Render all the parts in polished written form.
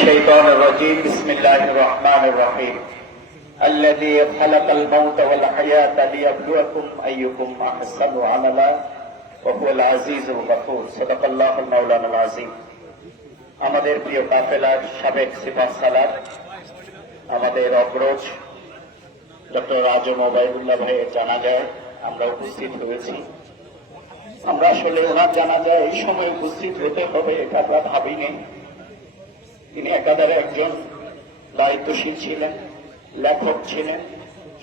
الشيطان الرجيم بسم الله الرحمن الرحيم الذي خلق الموت والحياة ليبلوكم أيكم أحسن عملا وهو العزيز الغفور صدق الله المولانا العظيم আমাদের প্রিয় কাফেলার সাবেক সিপাহ সালার আমাদের অগ্রজ ডক্টর আজম ওবায়দুল্লাহ ভাইয়ের জানাজায় আমরা উপস্থিত হয়েছি। আমরা আসলে ওনার জানাজায় এই সময় উপস্থিত হতে হবে এটা আমরা ভাবিনি। তিনি একাধারে একজন দায়িত্বশীল ছিলেন, লেখক ছিলেন,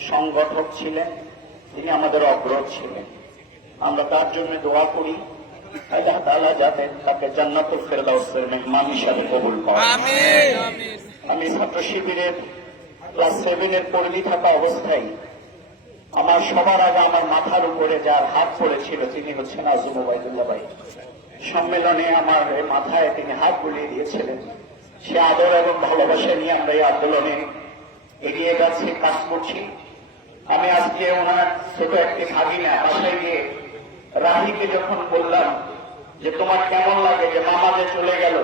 সংগঠক ছিলেন, তিনি আমাদের অগ্রজ ছিলেন। আমরা তার জন্য দোয়া করি আল্লাহ তাআলা যাতে তাকে জান্নাতুল ফেরদাউসের মেহমান হিসাবে কবুল করেন। আমি ছাত্র শিবিরের ক্লাস 7-এর পড়ি থাকা অবস্থায় আমার সবার আগে আমার মাথার উপরে যার হাত পড়েছিল তিনি হচ্ছেন আজম ওবায়দুল্লাহ ভাই। সম্মেলনে আমার মাথায় তিনি হাত বুলিয়ে দিয়েছিলেন। সে আদর এবং ভালোবাসা নিয়ে আমরা এই আন্দোলনে এগিয়ে যাচ্ছি, কাজ করছি। আমি আজকে ওনার ছোট একটি ভাগিনা বাসায় গিয়ে রাহিকে যখন বললাম যে তোমার কেমন লাগে যে মামা যে চলে গেল,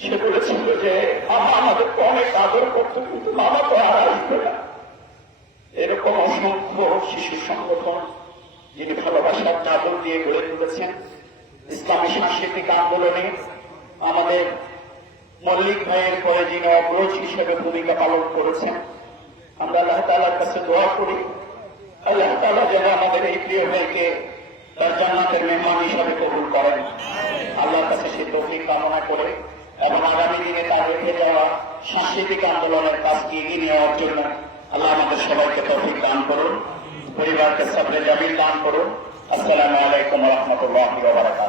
সে বলেছিল যে মামা আমাদেরকে অনেক আদর করতো কিন্তু মামা তো আর আসবে না। এরকম অসংখ্য শিশু সংগঠন যিনি ভালোবাসার চাদর দিয়ে গড়ে তুলেছেন ইসলামী সাংস্কৃতিক আন্দোলনে আমাদের মল্লিক ভাইয়ের পরে যিনি অগ্রজ হিসেবে ভূমিকা পালন করেছেন, আমরা আল্লাহ তাআলার কাছে দোয়া করি আল্লাহ তাআলা যেন আমাদের এই প্রিয় ভাইকে তার জান্নাতের মেহমান হিসাবে কবুল করেন। আল্লাহর কাছে সে তৌফিক কামনা করে এবং আগামী দিনে তার রেখে যাওয়া সাংস্কৃতিক আন্দোলনের কাজকে এগিয়ে নেওয়ার জন্য আল্লাহ আমাদের সবাইকে তৌফিক দান করুন, পরিবারকে সবরে জামিল দান করুন। আসসালামু আলাইকুম ওয়া রাহমাতুল্লাহি ওয়া বারাকাতুহু।